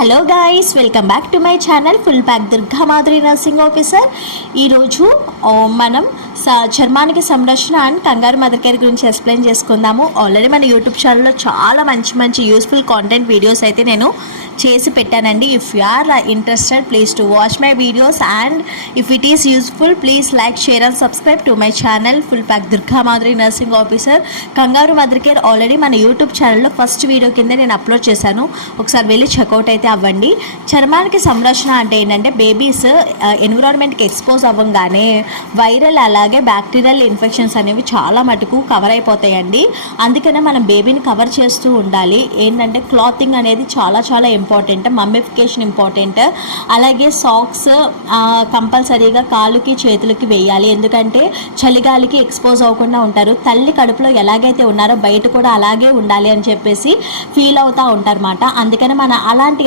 Hello guys, welcome back to my channel full pack Durga Madhuri nursing officer. ఈరోజు మనం చర్మానికి సంరక్షణ అండ్ కంగారు మదర్ కేర్ గురించి ఎక్స్ప్లెయిన్ చేసుకుందాము. ఆల్రెడీ మన యూట్యూబ్ ఛానల్లో చాలా మంచి యూస్ఫుల్ కాంటెంట్ వీడియోస్ అయితే నేను చేసి పెట్టానండి. If you are interested please to watch my videos and if it is useful please like, share and subscribe to my channel full pack Durga Madhuri nursing officer. Kangaroo mother care already మన YouTube ఛానల్లో first video కింద నేను upload చేశాను, ఒకసారి వెళ్ళి checkout అయితే అవ్వండి. చర్మానికి సంరక్షణ అంటే ఏంటంటే బేబీస్ ఎన్విరాన్మెంట్కి ఎక్స్పోజ్ అవ్వగానే వైరల్ అలాగే బ్యాక్టీరియల్ ఇన్ఫెక్షన్స్ అనేవి చాలా మటుకు కవర్ అయిపోతాయండి. అందుకనే మనం బేబీని కవర్ చేస్తూ ఉండాలి. ఏంటంటే క్లాతింగ్ అనేది చాలా ఇంపార్టెంట్, మమ్మిఫికేషన్ ఇంపార్టెంట్. అలాగే సాక్స్ కంపల్సరీగా కాళ్ళకి చేతులకి వేయాలి, ఎందుకంటే చలిగాలికి ఎక్స్పోజ్ అవ్వకుండా ఉంటారు. తల్లి కడుపులో ఎలాగైతే ఉన్నారో బయట కూడా అలాగే ఉండాలి అని చెప్పేసి ఫీల్ అవుతూ ఉంటారన్నమాట. అందుకని మన అలాంటి